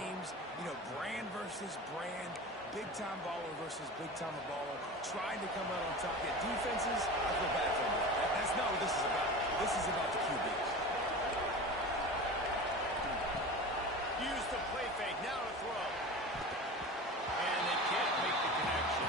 games, you know, brand versus brand, big-time baller versus big-time baller, trying to come out on top. Yeah, defenses, I feel bad for them. That's not what this is about. This is about the QBs. Use the play fake, now to throw. And they can't make the connection.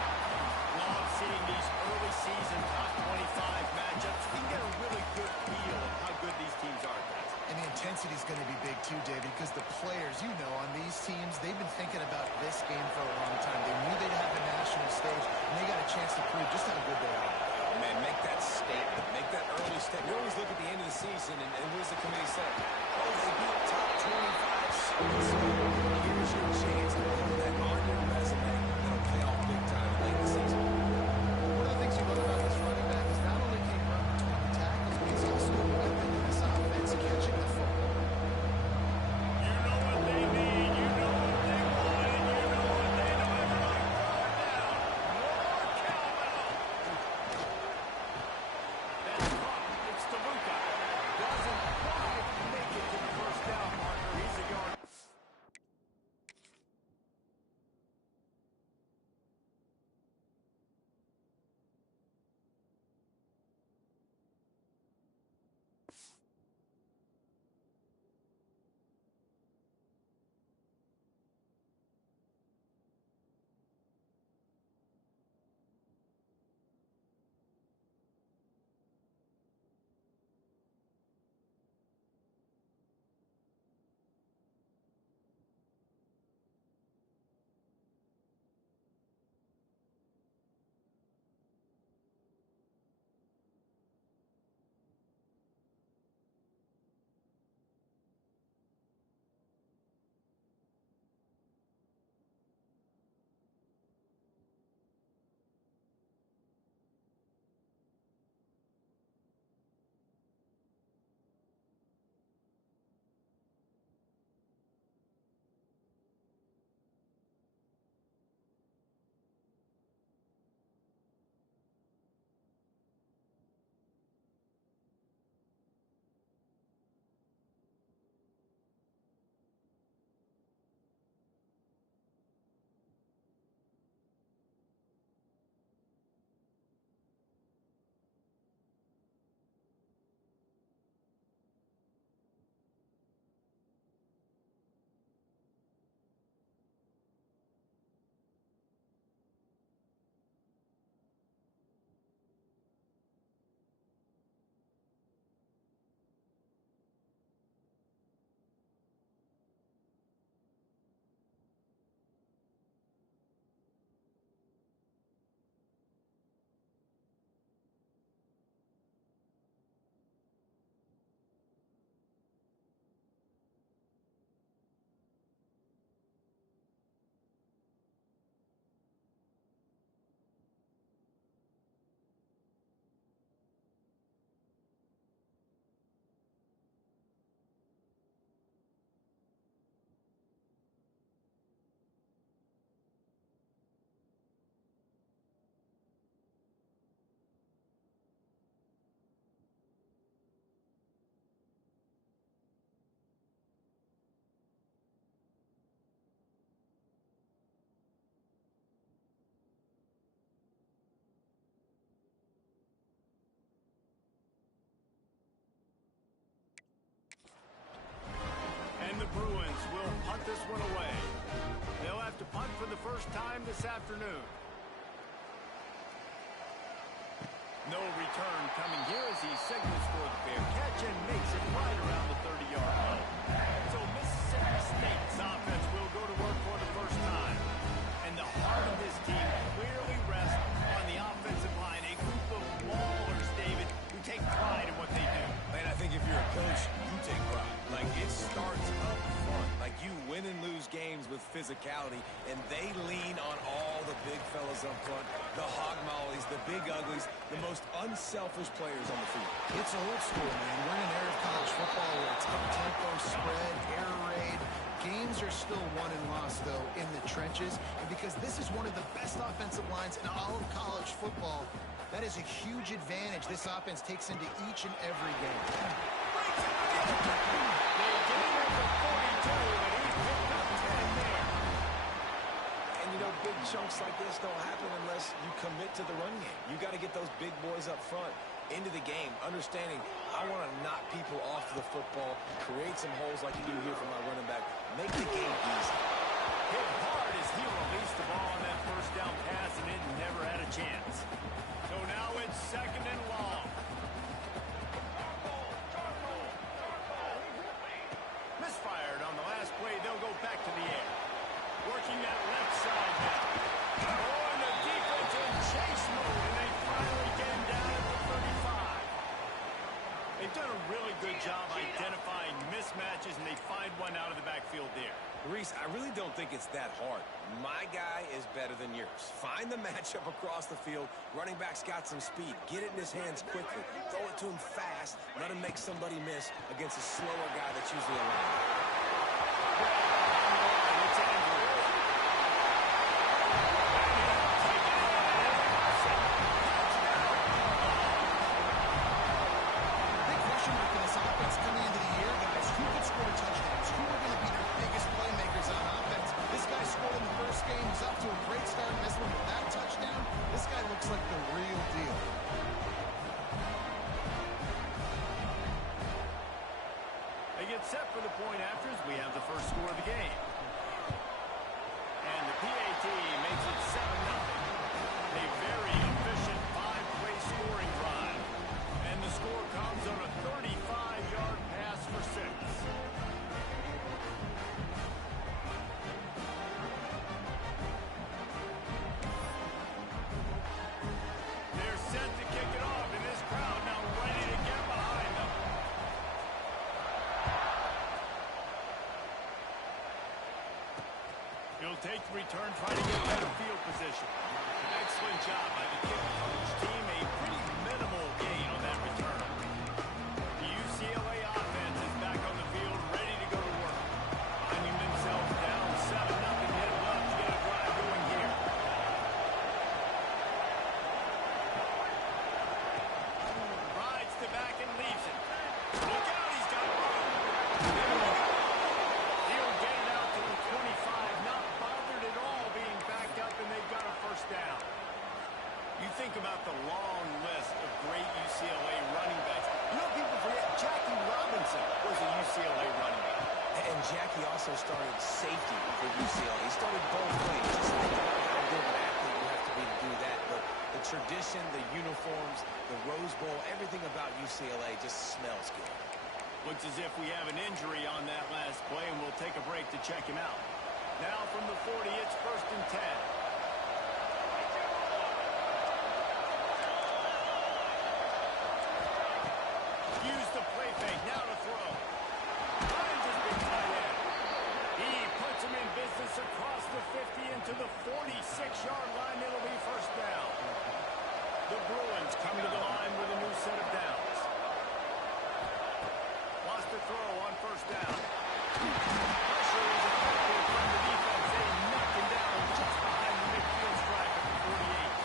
Love seeing these early season top 25 matchups. You can get a really good feel of how good these teams are, guys. And the intensity is going to be big too, David, because the players, you know, on these teams, they've been thinking about this game for a long time. They knew they'd have a national stage, and they got a chance to prove just how good they are. Oh, man, make that statement. Make that early step. You always look at the end of the season, and what does the committee say? Oh, they beat top 25 seeds. Here's your chance to put that on your resume. That'll pay off big time late in the season. One of the things you love about this running back is not only can he run between the tackles, but he's also a weapon in this offense catching the football. You know what they need, you know what they want, and you know what they know. Everybody throw it down. More cowbell. That's caught. It's DeLuca. Doesn't quite make it to the first down marker. He's a yard. And the Bruins will punt this one away. They'll have to punt for the first time this afternoon. No return coming here as he signals for the fair catch and makes it right around the 30-yard line. So Mississippi State's offense will go to work for the first time. And the heart of this team clearly rests on the offensive line. A group of ballers, David, who take pride in what they do. Man, I think if you're a coach, you take pride. Like, it starts up front. Like, you win and lose games with physicality, and they lean on all the big fellas up front, the hog mollies, the big uglies, the most unselfish players on the field. It's old school, man. We're in an era of college football where it's up-tempo, spread, air raid. Games are still won and lost, though, in the trenches. And because this is one of the best offensive lines in all of college football, that is a huge advantage this offense takes into each and every game. They gain it to 42, and he picked up 10. chunks like this don't happen unless you commit to the run game. You got to get those big boys up front into the game, understanding I want to knock people off the football, create some holes like you do here for my running back, make the game easy. Hit hard as he released the ball on that first down pass, and it never had a chance. So now it's 2nd and long. Misfired on the last play. They'll go back to the air. Working that left side now. Oh, and the defense in chase mode, and they finally get him down at the 35. They've done a really good job identifying mismatches, and they find one out of the backfield there. Reese, I really don't think it's that hard. My guy is better than yours. Find the matchup across the field. Running back's got some speed. Get it in his hands quickly. Throw it to him fast. Let him make somebody miss against a slower guy that's usually around. It's Andrews. Big question mark in this offense coming into the year, guys. Who could score touchdowns? Who are going to be their biggest playmakers on offense? This guy scored in the first game. He's off to a great start in this one with that touchdown. This guy looks like the real deal. They get set for the point afters. We have the first score of the game. And the PAT makes it 7-0. A very efficient 5-play scoring drive. And the score comes on a 35-yard pass for 6. They're set to kick it off, and this crowd now ready to get behind them. He'll take the return, try to get better field position. Excellent job by the kick coach team. A pretty minimal gain on that return. The UCLA offense is back on the field, ready to go to work. Finding themselves down 7-0, headed up to get a drive going here. Rides the back and leaves it. Look out, he's got room. He'll get it out to the 25, not bothered at all being backed up, and they've got a first down. You think about the long list of great UCLA running backs. You know, people forget Jackie Robinson was a UCLA running back. And Jackie also started safety for UCLA. He started both ways. Just think about how good an athlete you have to be to do that. But the tradition, the uniforms, the Rose Bowl, everything about UCLA just smells good. Looks as if we have an injury on that last play, and we'll take a break to check him out. Now from the 40, it's 1st and 10. Use the play fake, now to throw. Finds his big tight end. He puts him in business across the 50 into the 46-yard line. It'll be first down. The Bruins come to the line with a new set of downs. Lost the throw on first down. Pressure is effective from the defense. They knock him down just behind the midfield stripe at the 48.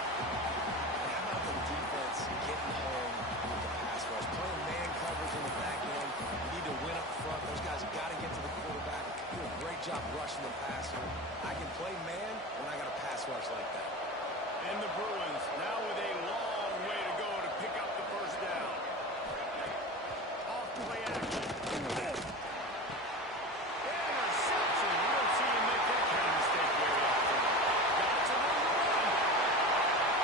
How about the defense getting home with the pass rush? Playing man coverage in the back end. You need to win up front. Those guys have got to get to the quarterback. Do a great job rushing the passer. I can play man when I got a pass rush like that. And the Bruins now with a long way to go to pick up the first down. Off play action. Interception. You don't see him make that kind of mistake very often. Got some on the run.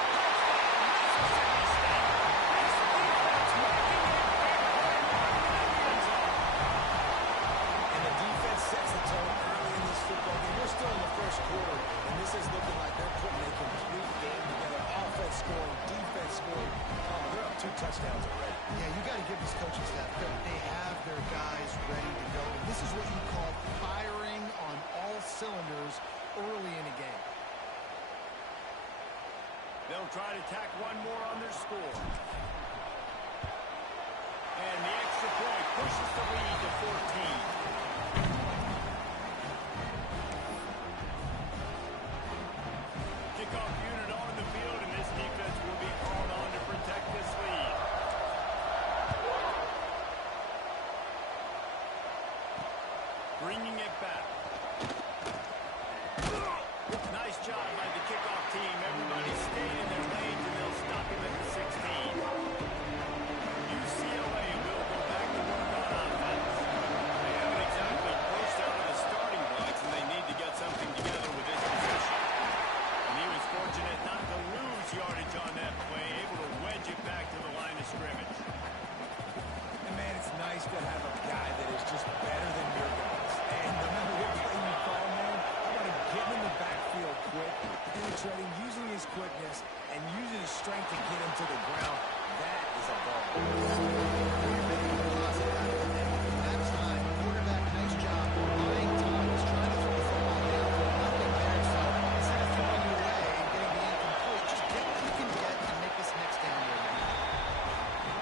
Touchdown, Mississippi State. This defense making a big play right in the end zone. And the defense sets the tone early in this football game. We're still in the first quarter, and this is looking like they're putting a complete game together. Offense scoring, defense scoring. They're up 2 touchdowns already. Yeah, you got to give this coaching staff credit. They have their guys ready to go. And this is what you call firing on all cylinders early in a game. They'll try to tack one more on their score. And the extra point pushes the lead to 14. Kickoff unit on the field, and this defense will be called on to protect this lead. Bringing it back. Nice job by the kick penetrating, using his quickness, and using his strength to get him to the ground. That is a ball. That time, quarterback, nice job. Buying time, was trying to throw the football down. Nothing there, so instead of throwing it away and getting the incomplete, just get what you can get and make this next down your man.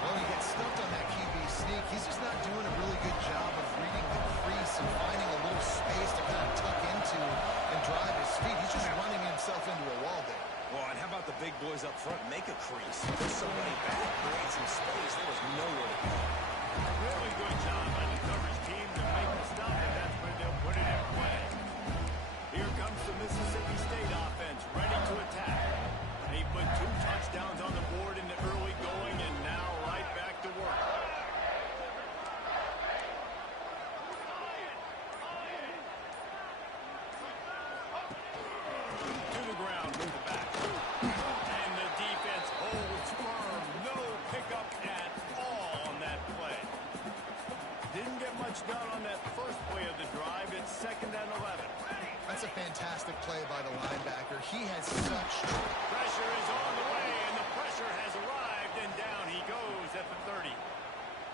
Well, he gets stumped on that QB sneak. He's just not doing a really good job of reading the crease and finding a little space to kind of tuck into and drive his feet. He's just running himself into a wall there. Well, and how about the big boys up front? Make a crease. There's somebody back. Create some space. There was nowhere to go. Really good job by the coverage team to make the stop, and that's where they'll put it in play. Here comes the Mississippi State offense, ready to attack. They put 2 touchdowns on the board in the early going, and now right back to work. To the ground, move it back. And the defense holds firm. No pickup at all on that play. Didn't get much done on that first play of the drive. It's 2nd and 11. That's a fantastic play by the linebacker. He has such... Pressure is on the way, and the pressure has arrived, and down he goes at the 30.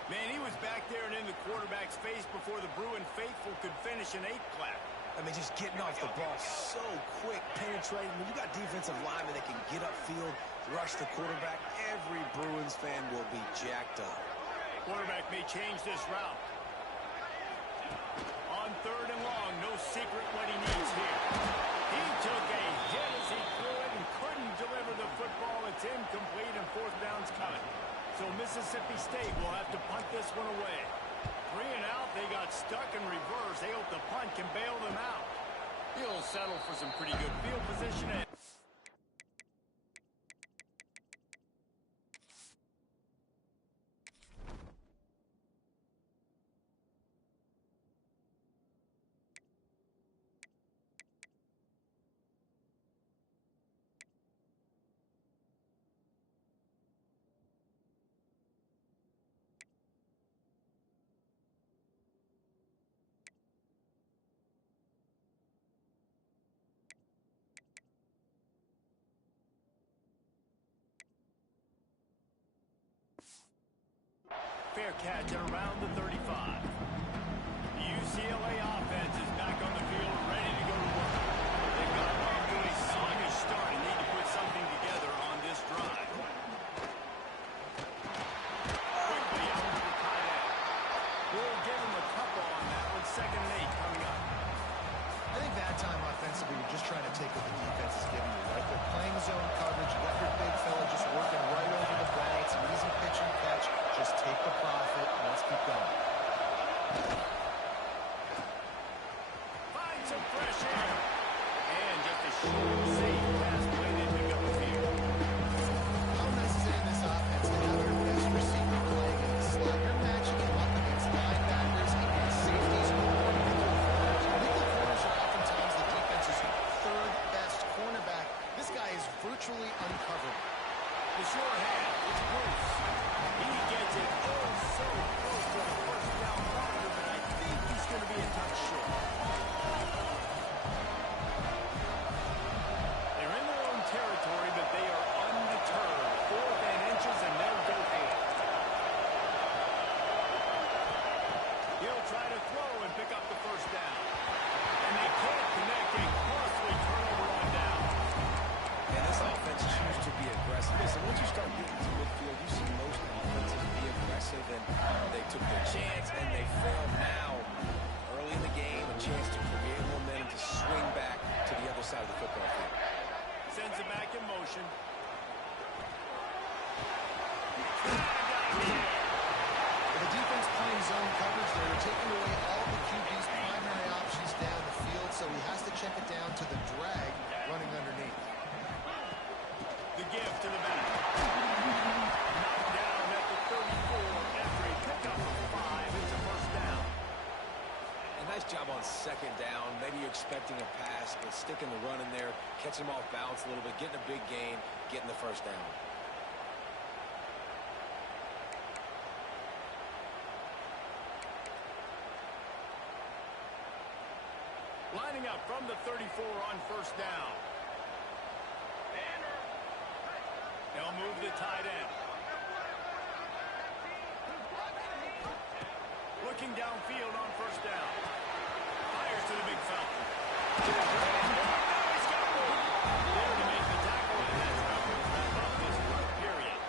Man, he was back there and in the quarterback's face before the Bruin faithful could finish an 8 clap. I mean, just getting off the ball so quick, penetrating. When you got defensive linemen that can get upfield, rush the quarterback, every Bruins fan will be jacked up. Quarterback may change this route. On 3rd and long, no secret what he needs here. He took a hit as he threw it and couldn't deliver the football. It's incomplete and 4th down's coming. So Mississippi State will have to punt this one away. 3 and out, they got stuck in reverse. They hope the punt can bail them out. He'll settle for some pretty good field position. Fair catch at around the 35. The UCLA offense is back on the field, ready to go to work. They've gotten off to a sluggish start and need to put something together on this drive. Quickly out to the tight end. We'll give him a couple on that one. 2nd and 8 coming up. I think that time offensively, you're just trying to take what the defense is giving you, right? They're playing zone coverage. You got your big fella just working right over the ball. It's an easy pitch and catch. Just take the profit and let's keep going. Find some fresh air. And just a short, safe pass play they pick up the field. How nice is it in this offense to have your best receiver playing in the slot? You're matching him up against linebackers, against safeties, or nickel corners. Nickel corners are oftentimes the defense's 3rd best cornerback. This guy is virtually uncovered. The sure hand, it's Bruce. He gets it oh so close to the 1st down marker, but I think he's going to be a touch short. They're in their own territory, but they are undeterred. 4th and inches, and they'll go for it. He'll try to throw and pick up the 1st down. And they can't connect a costly turnover on down. And this offense chooses to be aggressive. Listen, once you start getting to midfield, you see most offenses be aggressive, and they took their chance, and they failed now. Early in the game, a chance to create momentum to swing back to the other side of the football field. Sends it back in motion. With the defense playing zone coverage, they're taking away all the QB's primary options down the field, so he has to check it down to the drag running underneath. The give to the back. Knocked down at the 34. Every pickup of 5. It's a 1st down. A nice job on 2nd down. Maybe you're expecting a pass, but sticking the run in there, catching them off balance a little bit, getting a big gain, getting the 1st down. Lining up from the 34 on 1st down. They'll move the tight end. Looking downfield on first down. Fires to the big fella. Now he's got room. There to make the tackle, and that's how we'll wrap up this first period.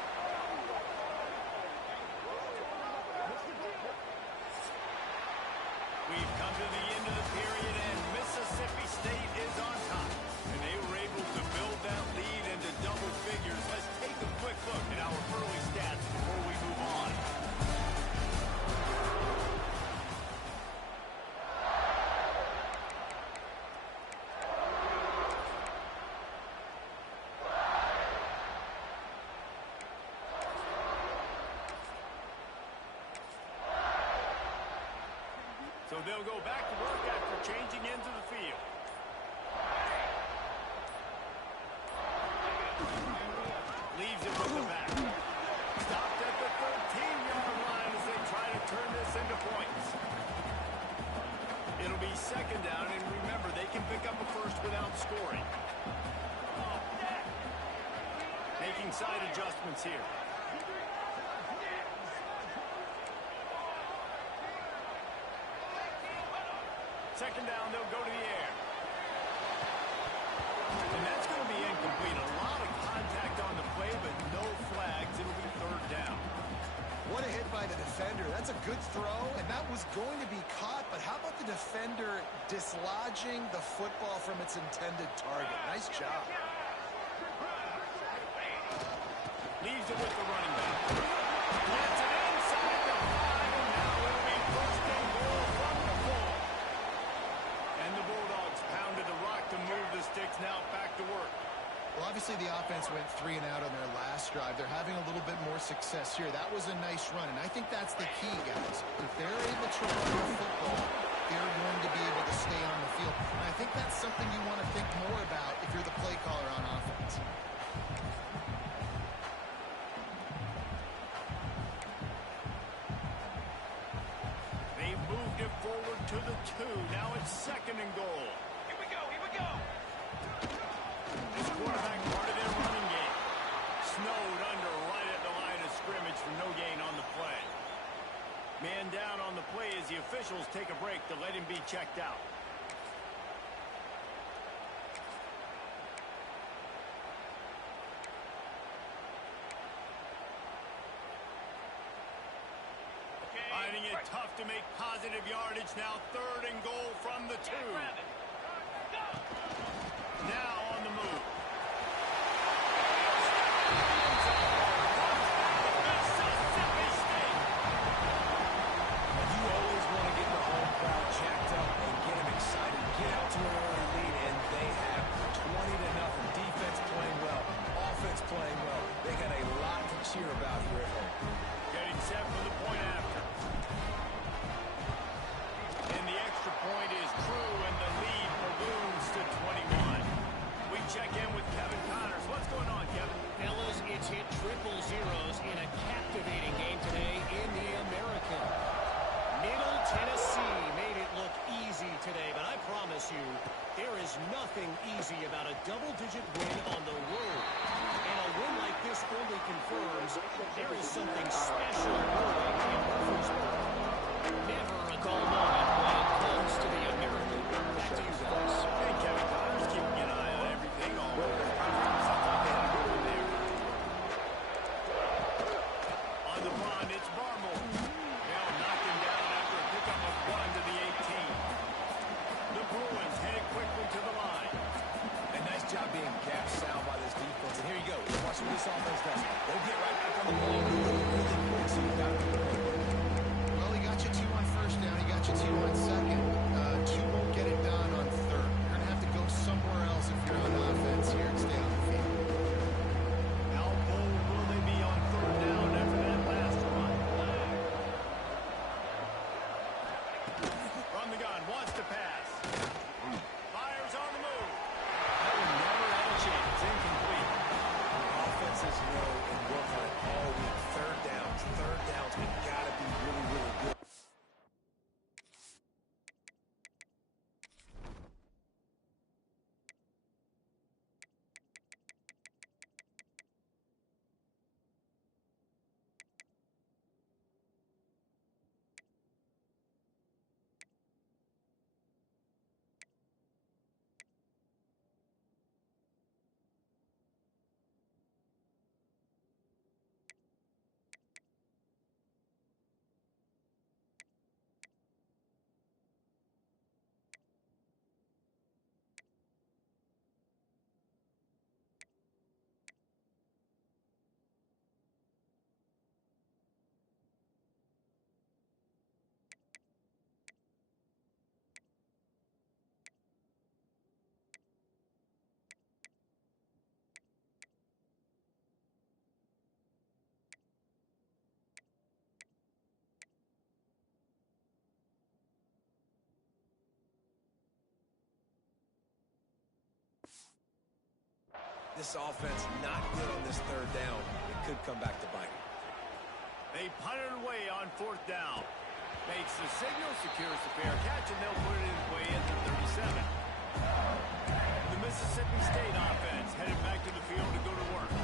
We've come to the end of the period, and Mississippi State is on top. And they were able to build that lead into double figures. Let's take a quick look at our early stats before we move on. So they'll go back to work after changing into the field. Leaves it with the back. Stopped at the 13-yard line as they try to turn this into points. It'll be second down, and remember, they can pick up a first without scoring. Making side adjustments here. Second down, they'll go to the air. And that's going to be incomplete. A lot of contact on the play, but no flags. It'll be third down. What a hit by the defender. That's a good throw, and that was going to be caught, but how about the defender dislodging the football from its intended target? Nice job. Leaves it with the running back. Gets it inside the 5, and now it'll be first and goal from the 4. And the Bulldogs pounded the rock to move the sticks. Now back to work. Well, obviously the offense went 3 and out on their last drive. They're having a little bit more success here. That was a nice run, and I think that's the key, guys. If they're able to run the football, they're going to be able to stay on the field. And I think that's something you want to think more about if you're the play caller on offense. They've moved it forward to the 2. Now it's second and goal. Here we go, here we go. This quarterback part of their running game. Snowed under right at the line of scrimmage for no gain on the play. Man down on the play as the officials take a break to let him be checked out. Finding it tough to make positive yardage now. Third and goal from the 2. Now on the move. Mississippi State. You always want to get the home crowd jacked up and get them excited. Get out to an early lead, and they have 20-0. Defense playing well. Offense playing well. They got a lot to cheer about here at home. Getting set for the point after. And the extra point is true, and the lead balloons to 21. We check in with Kevin Connors. What's going on, Kevin? Fellas, it's hit triple zeros in a captivating game today in the American. Middle Tennessee made it look easy today, but I promise you, there is nothing easy about a double-digit win on the road. And a win like this only confirms there is something special brewing in Murfreesboro. Never a dull moment when it comes to the American. Back to you guys. Hey, Kevin Connors, keeping an eye on everything all over. Sounds like they had a good one there. On the run, it's Barmore. They'll knock him down after a pickup of 1 to the 18. The Bruins headed quickly to the line. A nice job being gap sound by this defense. And here you go. Watch what this offense does. They'll get right back on the ball. Really quick, so you got to be quick. Well, he got you 2 on first down. He got you 2 on second. 2 won't get it done on third. You're going to have to go somewhere else if you're on offense here and stay on the field. How bold will they be on third down after that last run? From the gun, wants to pass. Fires on the move. That one never had a chance. Incomplete. Offenses know and work on it all week. Third downs have got to be really, really good. This offense not good on this third down. It could come back to bite. They punt it away on fourth down. Makes the signal, secures the fair catch, and they'll put it away at the 37. The Mississippi State offense headed back to the field to go to work.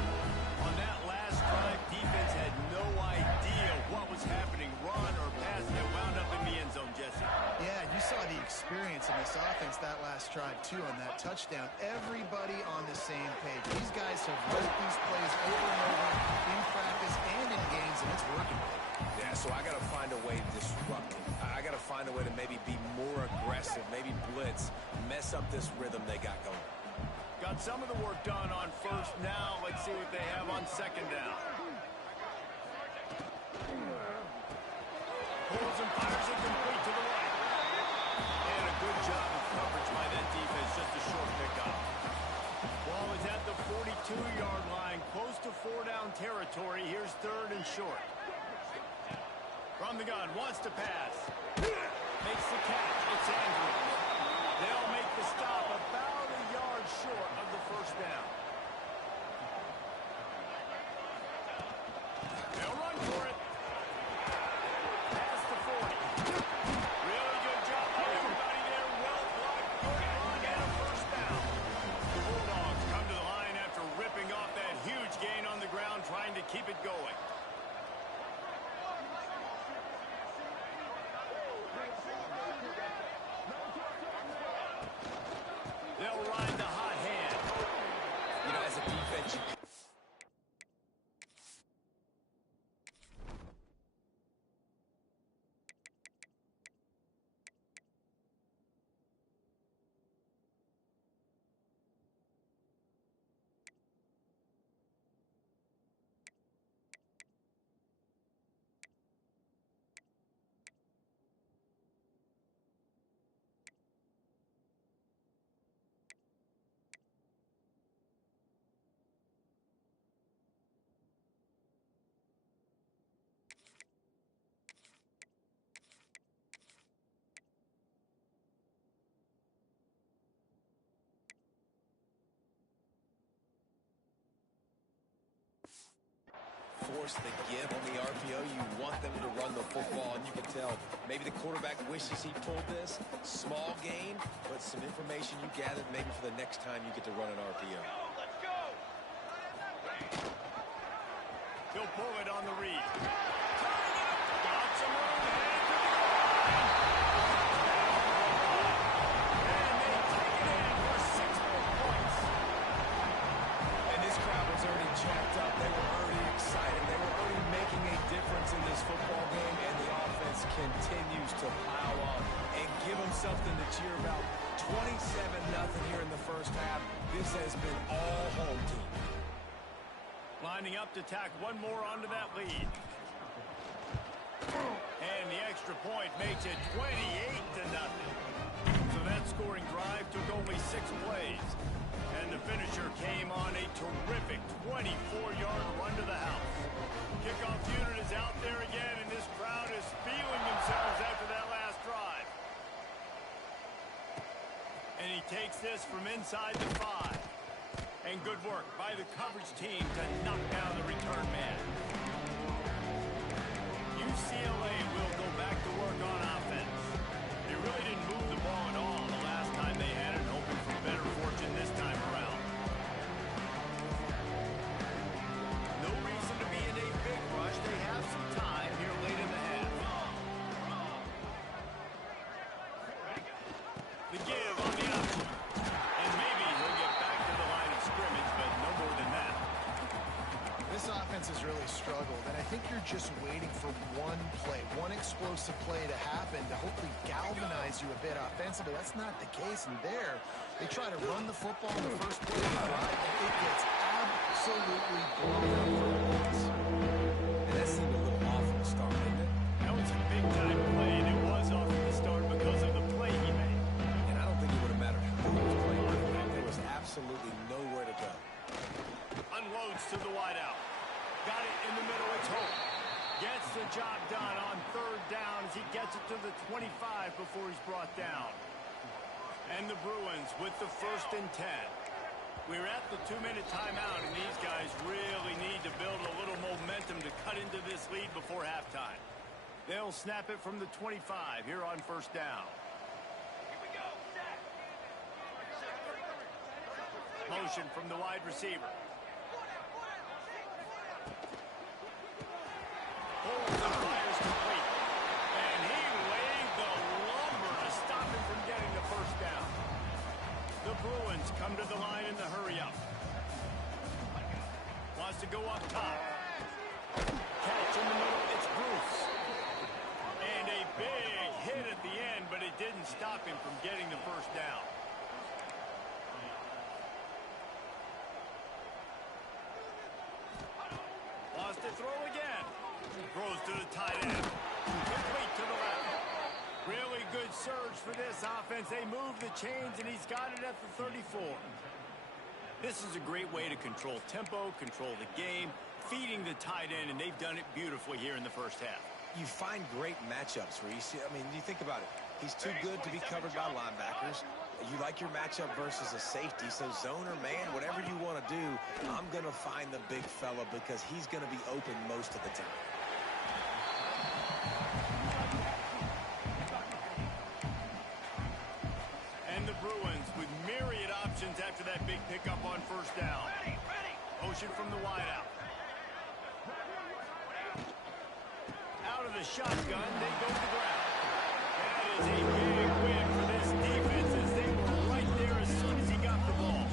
On that last drive, defense had no idea what was happening, run or pass, and it wound up in the end zone, Jesse. Yeah, you saw the experience in this offense that last drive, too, on that touchdown. Everybody on the same page. These guys have wrote these plays over and over in practice and in games, and it's working. Yeah, so I got to find a way to disrupt them. I got to find a way to maybe be more aggressive, maybe blitz, mess up this rhythm they got going. Got some of the work done on first. Now let's see what they have on second down. Pulls and fires it complete to the right. And a good job of coverage by that defense. Just a short pickup. Ball is at the 42-yard line, close to 4-down territory. Here's third and short. From the gun, wants to pass. Makes the catch. It's Andrews. They'll make the stop about a yard short of the first down. They'll run for it. Past the 40. Really good job by everybody there. Well blocked. Good run and a first down. The Bulldogs come to the line after ripping off that huge gain on the ground, trying to keep it going. They'll ride the hot hand. You know, as a defense, you force the give on the RPO. You want them to run the football, and you can tell maybe the quarterback wishes he pulled this. Small gain, but some information you gathered maybe for the next time you get to run an RPO. Let's go. He'll pull it on the read. Got some room. And they take it in for 6 more points. And this crowd was already jacked up. They were already excited. They were already making a difference in this football game, and the offense continues to pile on and give them something to cheer about. 27-0 here in the first half. This has been all home team. Lining up to tack one more onto that lead. And the extra point makes it 28-0. So that scoring drive took only 6 plays. And the finisher came on a terrific 24-yard run to the house. Kickoff unit is out there again, and this crowd is feeling themselves after that last drive. And he takes this from inside the 5. And good work by the coverage team to knock down the return man. UCLA will go back to work on offense. They really didn't move the ball at all the last time they had it, hoping for better fortune this time around. No reason to be in a big rush. They have some time here late in the half. The give on the option. And maybe he'll get back to the line of scrimmage, but no more than that. This offense has really struggled, and I think you're just waiting for one play, one explosive play to happen to hopefully galvanize you a bit offensively. That's not the case, and there they try to run the football in the first play of the drive, and it gets absolutely blown up for points. And that seemed a little off at the start, didn't it? That was a big-time play, and it was off at the start because of the play he made. And I don't think it would have mattered who was playing. There was absolutely nowhere to go. Unloads to the wideout. Got it in the middle. It's Hope. Gets the job done on third down as he gets it to the 25 before he's brought down. And the Bruins with the 1st and 10. We're at the 2-minute timeout, and these guys really need to build a little momentum to cut into this lead before halftime. They'll snap it from the 25 here on first down. Motion from the wide receiver. Holds and fires complete. And he laid the lumber to stop him from getting the first down. The Bruins come to the line in the hurry-up. Wants to go up top. Catch in the middle, it's Bruce. And a big hit at the end, but it didn't stop him from getting the first down. Wants to throw again. Throws to the tight end. Complete to the left. Really good surge for this offense. They move the chains, and he's got it at the 34. This is a great way to control tempo, control the game, feeding the tight end, and they've done it beautifully here in the first half. You find great matchups, Reese. I mean, you think about it. He's too good to be covered by linebackers. You like your matchup versus a safety, so zone or man, whatever you want to do, I'm going to find the big fella because he's going to be open most of the time. And the Bruins with myriad options after that big pickup on first down. Motion from the wideout. Out of the shotgun, they go to the ground. That is a big win for this defense as they were right there as soon as he got the ball.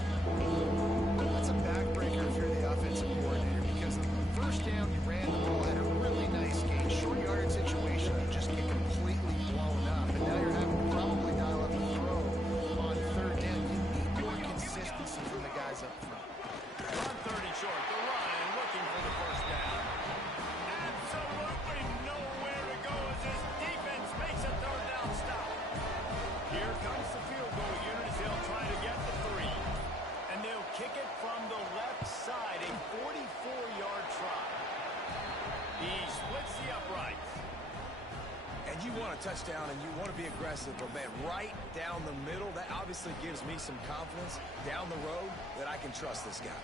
That's a backbreaker if you're the offensive coordinator because on the first down, you ran the ball, had a really nice game, short yardage situation, you just get completely blown up, and now you're having to probably dial up a throw on third down. You need more consistency from the guys up front. On third and short, the run looking for the first down. Absolutely nowhere to go as this defense makes a third down stop. Here comes the field goal unit as they'll try to get the 3. And they'll kick it from the left side, a 44-yard try. He splits the uprights. And you want a touchdown and you want to be aggressive, but man, right down the middle, that obviously gives me some confidence down the road that I can trust this guy.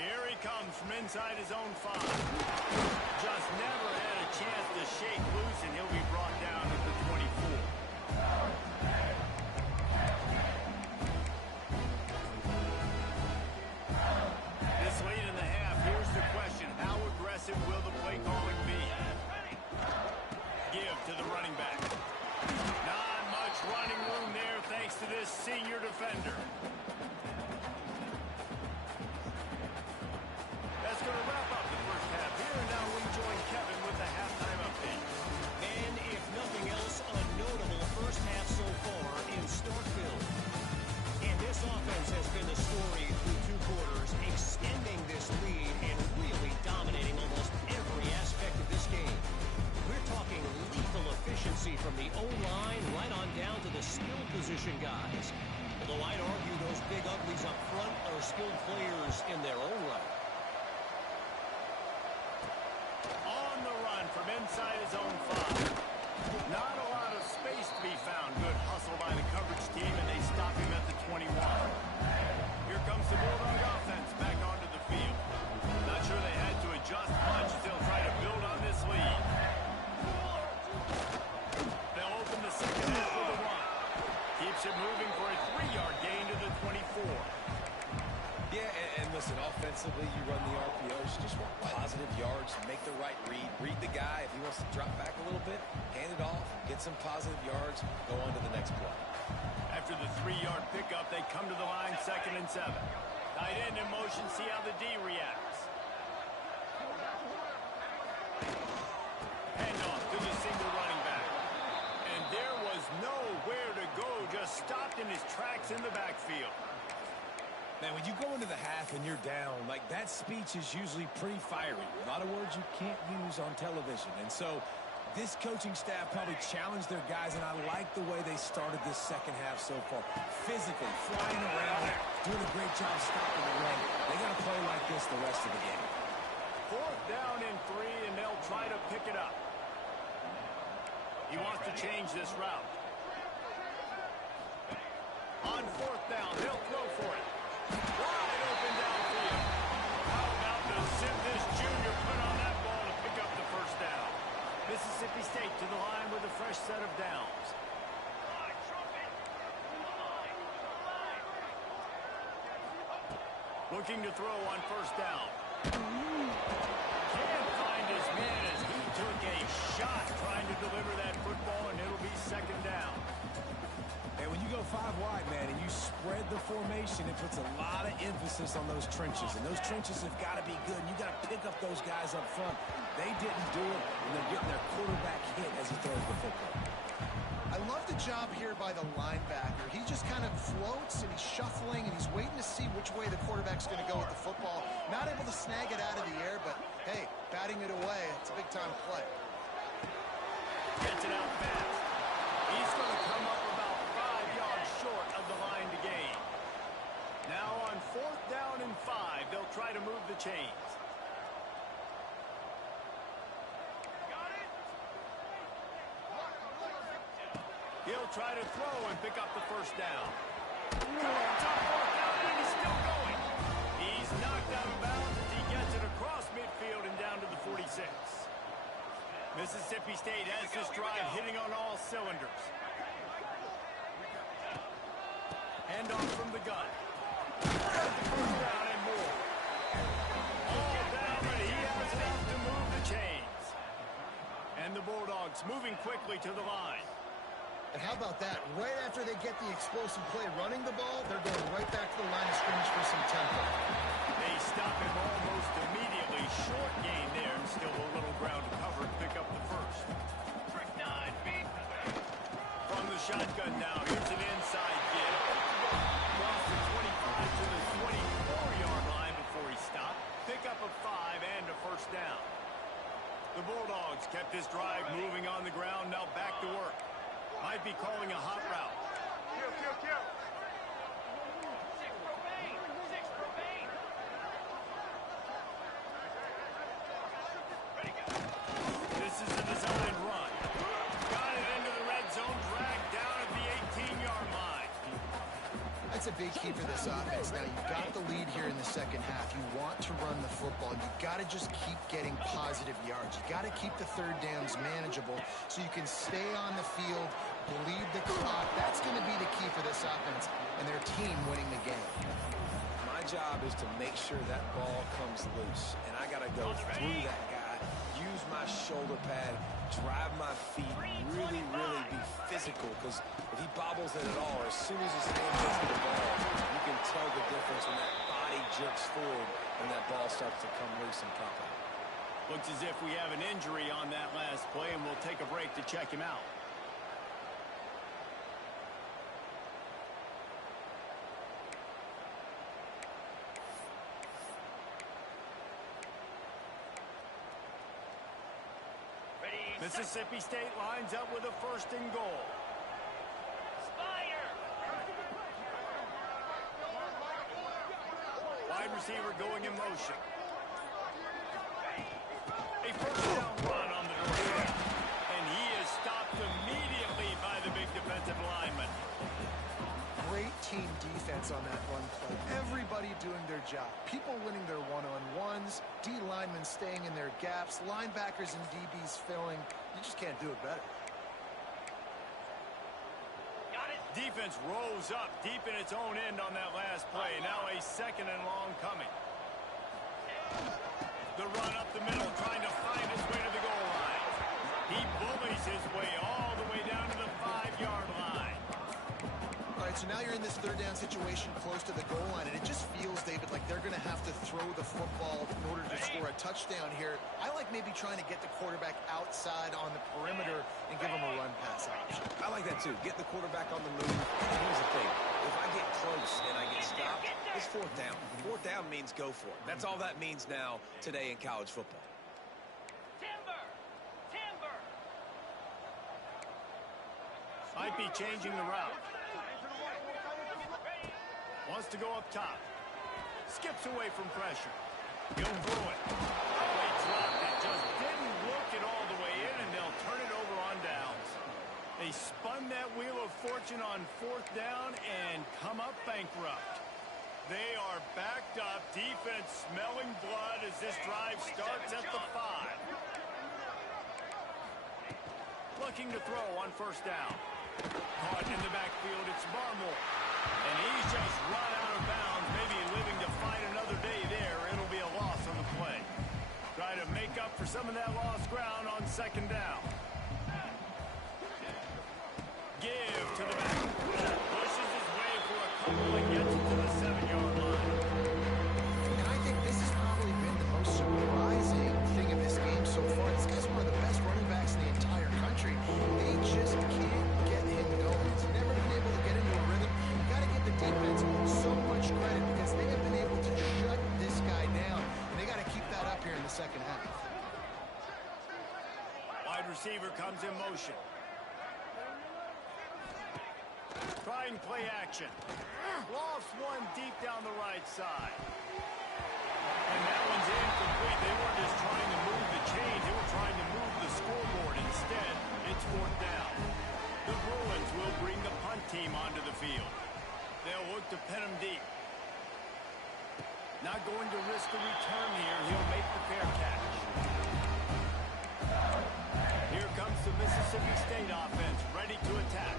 Here he comes from inside his own 5. Just never had a chance to shake loose, and he'll be brought down at the 24. This late in the half, here's the question. How aggressive will the play calling be? Give to the running back. Not much running room there thanks to this senior defender. That's going to wrap up the first half here, and now we join Kevin with the halftime update. And if nothing else, a notable first half so far in Starkville. And this offense has been the story through 2 quarters, extending this lead and really dominating almost every aspect of this game. We're talking lethal efficiency from the O-line right on down to the skill position guys. Although I'd argue those big uglies up front are skilled players in their own right. On the run from inside his own 5. Not a lot of space to be found. Good hustle by the coverage team, and they stop him at the 21. Here comes the Bulldog offense back onto the field. Not sure they had to adjust much. They'll try to build on this lead. They'll open the second half with a run. Keeps it moving for a 3-yard gain to the 24. Yeah, and listen, offensively, you run the RPOs. You just want positive yards, make the right read. Read the guy. If he wants to drop back a little bit, hand it off, get some positive yards, go on to the next play. After the 3-yard pickup, they come to the line 2nd and 7. Tight end in motion, see how the D reacts. Handoff to the single running back. And there was nowhere to go, just stopped in his tracks in the backfield. Man, when you go into the half and you're down, like that speech is usually pretty fiery. A lot of words you can't use on television. And so this coaching staff probably challenged their guys, and I like the way they started this second half so far. Physically, flying around, doing a great job stopping the run. They got to play like this the rest of the game. 4th down and 3, and they'll try to pick it up. He wants to change this route. On fourth down, they'll throw for it. Wide open downfield. How about the Simvis Jr. put on that ball to pick up the first down? Mississippi State to the line with a fresh set of downs. Looking to throw on first down. Can't find his man as he took a shot trying to deliver that football, and it'll be second down. And when you go 5 wide, man, and you spread the formation, it puts a lot of emphasis on those trenches. And those trenches have got to be good. And you got to pick up those guys up front. They didn't do it, and they're getting their quarterback hit as he throws the football. I love the job here by the linebacker. He just kind of floats, and he's shuffling, and he's waiting to see which way the quarterback's going to go with the football. Not able to snag it out of the air, but, hey, batting it away, it's a big-time play. Gets it out fast. He's going to come up about 5 yards short of the line to gain. Now on fourth down and 5, they'll try to move the chains. He'll try to throw and pick up the first down. It's on fourth down, and he's still going. He's knocked out of bounds as he gets it across midfield and down to the 46. Mississippi State has this drive hitting on all cylinders. Handoff from the gun. First down and more. All down, but he has enough to move the chains. And the Bulldogs moving quickly to the line. And how about that? Right after they get the explosive play running the ball, they're going right back to the line of scrimmage for some tempo. They stop him almost immediately. Short gain there, and still a little ground to cover and pick up the first. From the shotgun now, here's an inside give. Across the 25 to the 24-yard line before he stopped. Pick up a 5 and a first down. The Bulldogs kept this drive moving on the ground, now back to work. Might be calling a hot route. This is a designed run. Got it into the red zone, dragged down at the 18-yard line. That's a big key for this offense. Now, you've got the lead here in the second half. You want to run the football. You've got to just keep getting positive yards. You've got to keep the third downs manageable so you can stay on the field, bleed the clock. That's going to be the key for this offense and their team winning the game. My job is to make sure that ball comes loose, and I got to go through that guy, use my shoulder pad, drive my feet, really be physical, because if he bobbles it at all, as soon as his hand gets to the ball, you can tell the difference when that body jerks forward and that ball starts to come loose and pop out. Looks as if we have an injury on that last play, and we'll take a break to check him out. Mississippi State lines up with a first and goal. Wide receiver going in motion. A first down run on the doorstep. And he is stopped immediately by the big defensive lineman. Great team defense on that run play. Everybody doing their job. People winning their one-on-ones, D linemen staying in their gaps, linebackers and DBs filling. You just can't do it better. Defense rose up deep in its own end on that last play. Now a second and long coming. The run up the middle, trying to find his way to the goal line. He bullies his way all the way down to the 5-yard line. All right, so now you're in this third down situation close to the goal line, and it just feels, David, like they're going to have to throw the football in order to score a touchdown here. I like maybe trying to get the quarterback outside on the perimeter and give him a run pass option. I like that too. Get the quarterback on the move. And here's the thing. If I get close and I get stopped, it's fourth down. Fourth down means go for it. That's all that means now today in college football. Timber! Might be changing the route. Wants to go up top. Skips away from pressure. He'll throw it. Oh, he dropped it. Just didn't look it all the way in, and they'll turn it over on downs. They they spun that wheel of fortune on fourth down and come up bankrupt. They are backed up. Defense smelling blood as this drive starts at the 5. Looking to throw on first down. Caught in the backfield, it's Barmore. And he's just run out of bounds, maybe living to fight another day there. It'll be a loss on the play. Try to make up for some of that lost ground on second down. Give to the back. Pushes his way for a couple and gets it to the 7-yard line. And I think this has probably been the most surprising thing in this game so far. This guy's one of the best running backs in the entire country. They just can't get him going. He's never been able to get into a rhythm. You've got to give the defense so much credit because they have been able to shut this guy down. And they got to keep that up here in the second half. Wide receiver comes in motion. Trying play action. Lost one deep down the right side. And that one's incomplete. They weren't just trying to move the chains. They were trying to move the scoreboard. Instead, it's fourth down. The Bruins will bring the punt team onto the field. They'll look to pin him deep. Not going to risk a return here. He'll make the fair catch. Here comes the Mississippi State offense, ready to attack.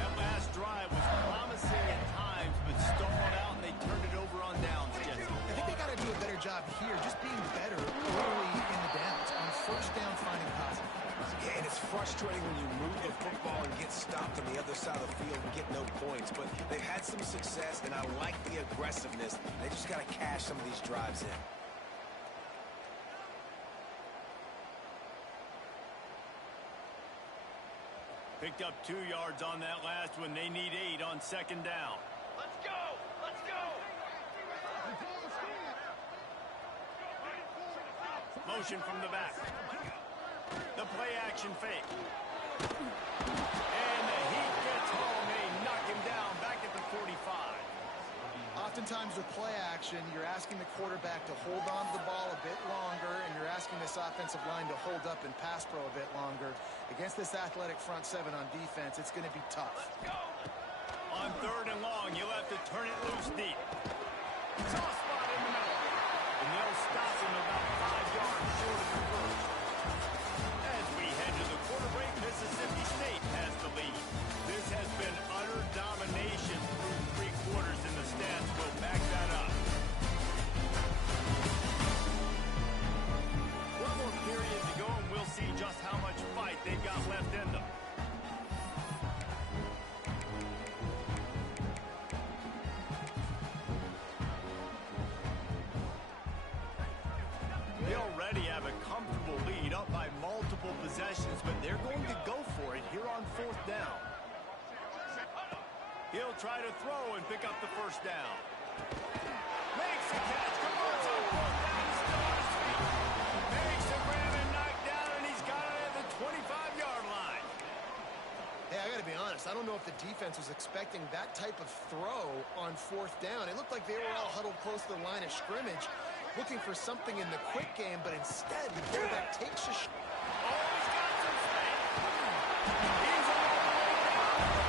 That last drive was promising at times, but stalled out, and they turned it over on downs, Jesse. I think they got to do a better job here, just being better early in the downs. On first down, finding positive. Yeah, and it's frustrating when you move the football and get stopped on the other side of the field and get no points. But they've had some success, and I like the aggressiveness. They just got to cash some of these drives in. Picked up 2 yards on that last one. They need 8 on second down. Let's go! Let's go! Motion from the back. The play action fake. And the heat gets home. They knock him down back at the 45. Oftentimes with play action, you're asking the quarterback to hold on to the ball a bit longer, and you're asking this offensive line to hold up and pass pro a bit longer. Against this athletic front seven on defense, it's going to be tough. On third and long, you'll have to turn it loose deep. Soft spot in the middle. And they'll stop him about 5 yards short of the first. As we head to the quarter break, Mississippi State has the lead. This has been utter domination through 3 quarters, and the stats will back that up. One more period to go, and we'll see just how much fight they've got left in them. They already have a comfortable lead, up by multiple possessions, but they're going to go for it here on fourth down. He'll try to throw and pick up the first down. Makes the catch, converts on fourth down, he's still on his feet. Makes the grab and knock down, and he's got it at the 25-yard line. Hey, I got to be honest. I don't know if the defense was expecting that type of throw on fourth down. It looked like they were all huddled close to the line of scrimmage, looking for something in the quick game, but instead the quarterback takes a shot. Oh, he's got some space. He's all the way down to the play.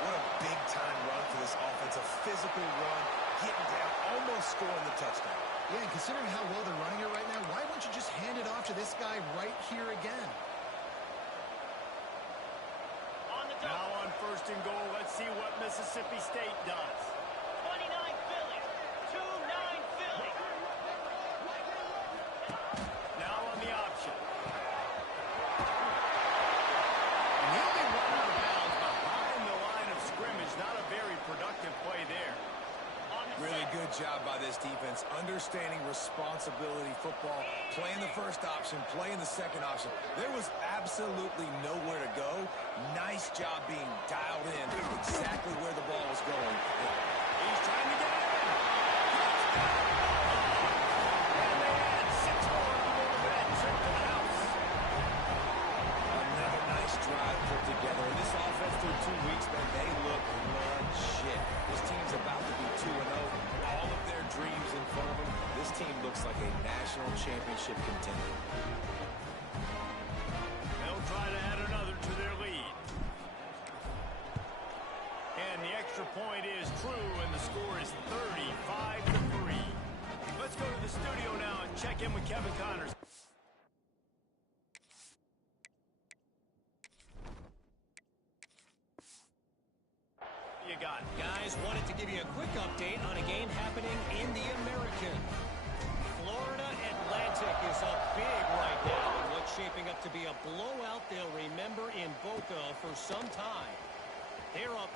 What a big-time run for this offense. A physical run, getting down, almost scoring the touchdown. Yeah, and considering how well they're running it right now, why wouldn't you just hand it off to this guy right here again? Now on first and goal, let's see what Mississippi State does. 29 Philly. 2-9 Philly. Now on the option. And he'll be running out of bounds behind the line of scrimmage. Not a very productive play there. Really good job by this defense, understanding responsibility football, playing the first option, playing the second option. There was absolutely nowhere to go. Nice job being dialed in exactly where the ball was going. He's trying to get it in. And they add 6 more to go to that trip to the house. Another nice drive put together. And this offense through 2 weeks, man, they look legit. This team's about to be 2-0. All of their dreams in front of them. This team looks like a national championship contender. Kevin Connors. You got it. Guys, wanted to give you a quick update on a game happening in the American. Florida Atlantic is up big right now in what's shaping up to be a blowout they'll remember in Boca for some time. They're up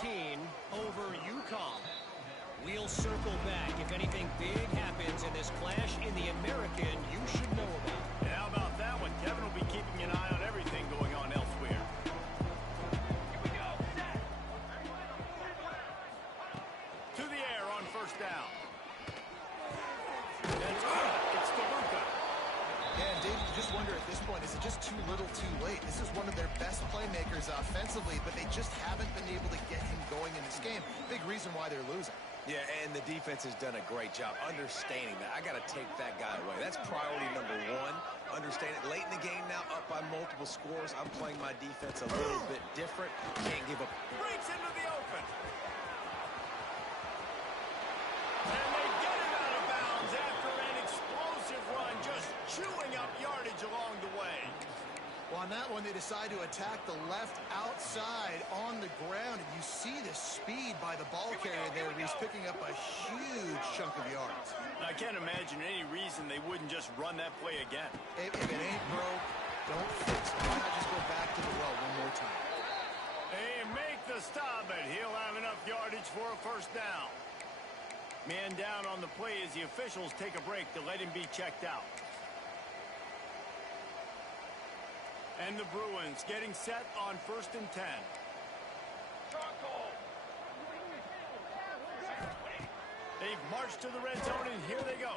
14 over UConn. We'll circle back. If anything big happens in this clash in the American, you should know about it. And how about that one? Kevin will be keeping an eye on everything going on elsewhere. To the air on first down. That's good. It's DeLuca. Yeah, and Dave, you just wonder at this point, is it just too little too late? This is one of their best playmakers offensively, but they just haven't been able to get him going in this game. Big reason why they're losing. Yeah, and the defense has done a great job understanding that. I got to take that guy away. That's priority number one. Understand it. Late in the game now, up by multiple scores. I'm playing my defense a little bit different. Can't give up. Breaks into the open. And they get him out of bounds after an explosive run, just chewing up yardage along the way. Well, on that one, they decide to attack the left outside on the ground, and you see the speed by the ball carrier there. He's picking up a huge chunk of yards. I can't imagine any reason they wouldn't just run that play again. If it ain't broke, don't fix it. Why not just go back to the well one more time? They make the stop, but he'll have enough yardage for a first down. Man down on the play as the officials take a break to let him be checked out. And the Bruins getting set on 1st and 10. They've marched to the red zone, and here they go.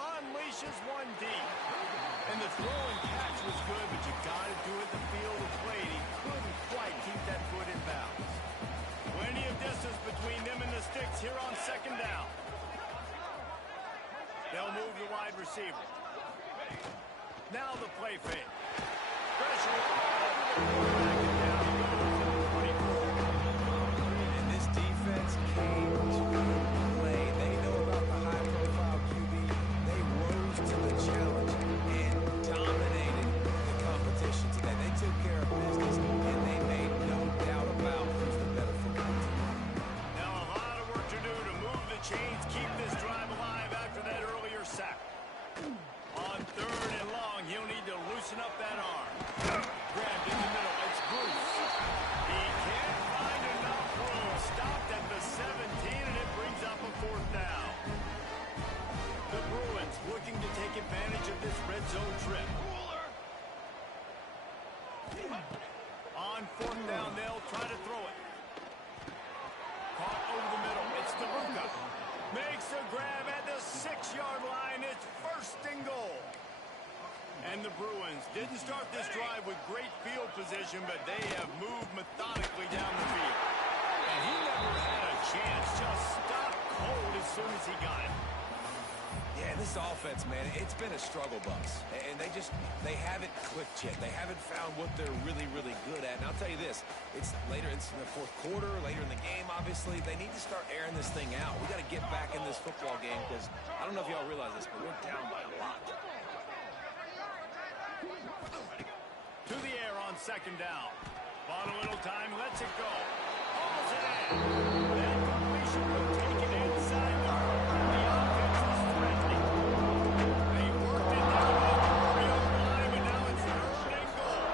Unleashes one deep. And the throw and catch was good, but you got to do it the field of play. He couldn't quite keep that foot in bounds. Plenty of distance between them and the sticks here on 2nd down. They'll move the wide receiver. Now the play fake. Pressure. And this defense came to play. They know about the high-profile QB. They rose to the challenge and dominated the competition today. They took care of business, and they made no doubt about who's the better football team. Now a lot of work to do to move the chains, keep this drive alive after that earlier sack. On 3rd and long, he'll need to loosen up that arm. Grabbed in the middle. It's Bruce. He can't find enough room. Stopped at the 17, and it brings up a 4th down. The Bruins looking to take advantage of this red zone trip. On 4th down, they'll try to throw it. Caught over the middle. It's DeLuca. Makes a grab at the 6-yard line. It's 1st and goal. And the Bruins didn't start this drive with great field position, but they have moved methodically down the field. And he never had a chance. Just stopped cold as soon as he got it. Yeah, this offense, man, it's been a struggle bus. And they haven't clicked yet. They haven't found what they're really, really good at. And I'll tell you this, it's later in the 4th quarter, later in the game, obviously. They need to start airing this thing out. We got to get back in this football game because I don't know if y'all realize this, but we're down by a lot. To the air on 2nd down. Bought a little time, lets it go. Hauls it in. That completion will take it inside the the offense is threatening. They worked it down on the 4-yard line, but now it's 3rd and goal.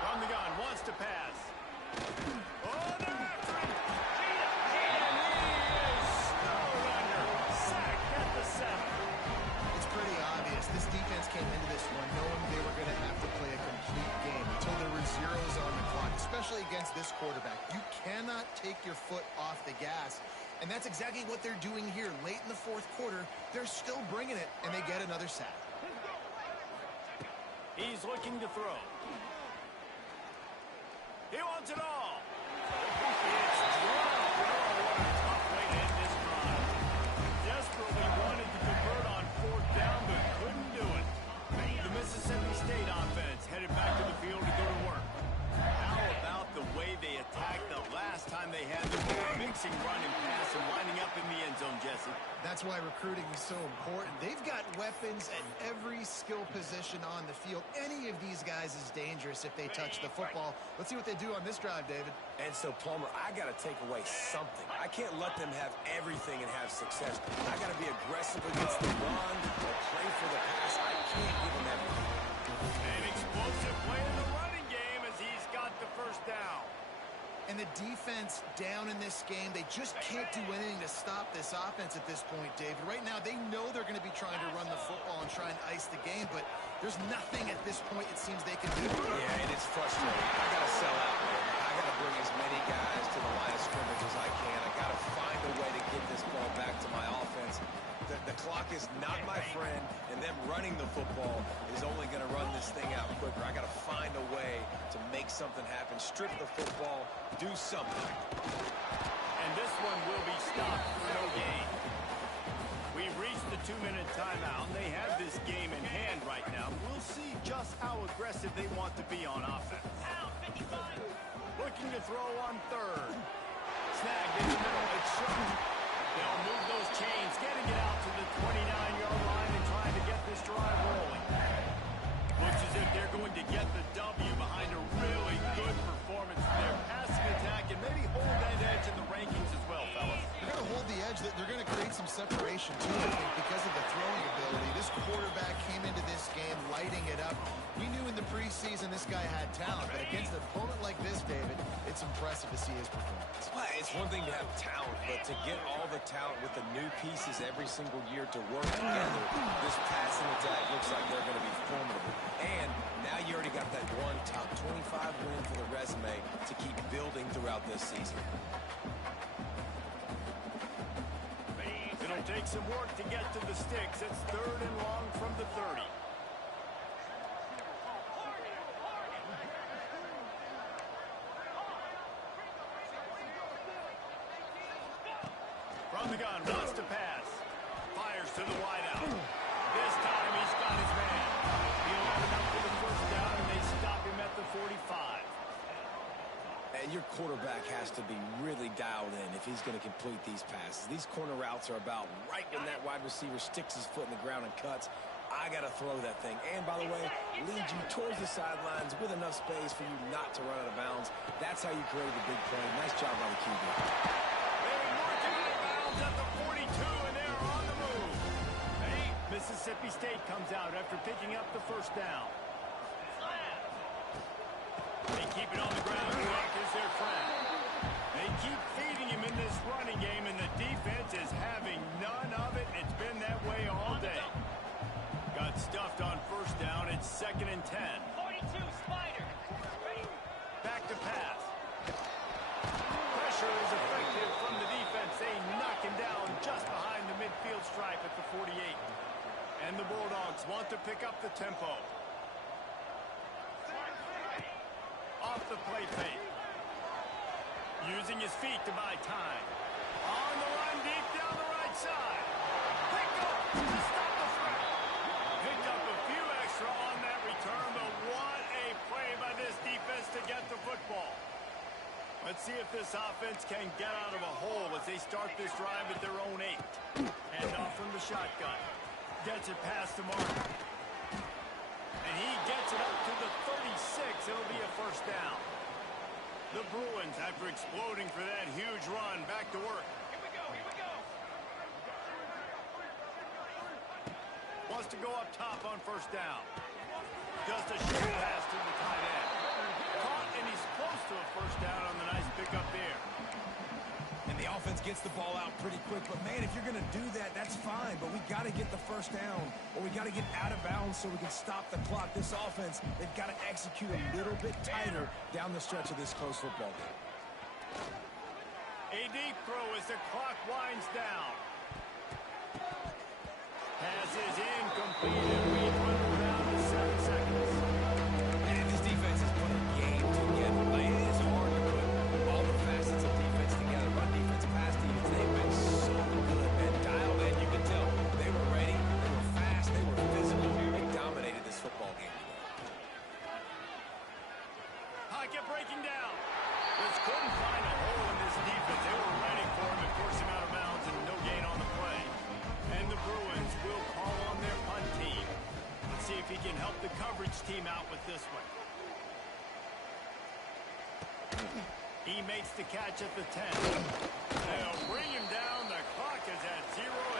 From the gun, wants to pass. Oh, they're after him. And he is snowed under. Sacked at the 7. It's pretty obvious. This defense came into this one knowing they were going to have to play a complete game until there were zeros on the clock, especially against this quarterback. You cannot take your foot off the gas, and that's exactly what they're doing here. Late in the 4th quarter, they're still bringing it, and they get another sack. He's looking to throw. He wants it all. It's dropped. Oh, what a tough way to end this drive. Desperately wanted to convert on 4th down, but couldn't do it. The Mississippi State offense headed back to the field to go to work. How about the way they attacked the last time they had the ball, mixing run and pass and lining up in the end zone, Jesse? Jesse. That's why recruiting is so important. They've got weapons at every skill position on the field. Any of these guys is dangerous if they touch the football. Let's see what they do on this drive, David. And so, Palmer, I got to take away something. I can't let them have everything and have success. I got to be aggressive against the run or play for the pass. I can't give them everything. An explosive play in the running game as he's got the first down. And the defense down in this game, they just can't do anything to stop this offense at this point, David. Right now, they know they're going to be trying to run the football and try and ice the game, but there's nothing at this point it seems they can do. Yeah, and it's frustrating. I got to sell out, man. I got to bring as many guys to the line of scrimmage as I can. I got to find a way to get this ball back to my offense. The clock is not my friend, and them running the football is only going to run this thing out quicker. I got to find a way to make something happen, strip the football, do something. And this one will be stopped for no gain. We've reached the 2-minute timeout, and they have this game in hand right now. We'll see just how aggressive they want to be on offense. Looking to throw on third. Snagged in the middle. It's short. They'll move those chains, getting it out to the 29-yard line and trying to get this drive rolling. Looks as if they're going to get the W behind a really good performance from their passing attack and maybe hold that edge in the rankings as well, fellas. They're going to hold the edge. They're going to create some separation, too, I think, because of the throwing ability. This quarterback came into this game lighting it up. We knew in the preseason this guy had talent, but against an opponent like this, David, it's impressive to see his performance. Well, it's one thing to have talent, but to get all the talent with the new pieces every single year to work together, this passing attack looks like they're going to be formidable. And now you already got that one top 25 win for the resume to keep building throughout this season. It'll take some work to get to the sticks. It's 3rd and long from the 30. From the gun, wants to pass. Fires to the wideout. This time he's got his man. He'll have enough for the first down, and they stop him at the 45. And your quarterback has to be really dialed in if he's going to complete these passes. These corner routes are about right when that wide receiver sticks his foot in the ground and cuts. I got to throw that thing. And, by the way, lead you towards the sidelines with enough space for you not to run out of bounds. That's how you create the big play. Nice job by the QB. At the 42, and they're on the move. Mississippi State comes out after picking up the first down. They keep it on the ground. Luck is their friend. They keep feeding him in this running game, and the defense is having none of it. It's been that way all day. Got stuffed on first down. It's 2nd and 10. 42, Spider. Back to pass. Pressure is effective from the defense. They knock him down just behind the midfield stripe at the 48. And the Bulldogs want to pick up the tempo. Off the play fake. Using his feet to buy time. On the run deep down the right side. Picked up to stop the threat. Picked up a few extra on that return, but what a play by this defense to get the football. Let's see if this offense can get out of a hole as they start this drive at their own 8. Hand off from the shotgun. Gets it past the mark. And he gets it up to the 36. It'll be a first down. The Bruins, after exploding for that huge run, back to work. Here we go, here we go. Wants to go up top on first down. Just a short pass to the tight end. Caught, and he's close to a first down on the nice pickup there. And the offense gets the ball out pretty quick. But, man, if you're going to do that, that's fine. But we got to get the first down, or we got to get out of bounds so we can stop the clock. This offense, they've got to execute a little bit tighter down the stretch of this close football game. A deep throw as the clock winds down. Pass is incomplete, and we put it down to 7 seconds. And this defense has put a game together. Like, it is hard to put all the facets of defense together. Run defense, pass defense, they've been so good, man. Dialed in, you can tell. They were ready, they were fast, they were physical. They dominated this football game today. Pocket breaking down. Just couldn't find a hole in this defense. They were ready for him and force him out of bounds, and no gain on the play. And the Bruins will call on their punt team. Let's see if he can help the coverage team out with this one. He makes the catch at the 10. They'll bring him down. The clock is at 0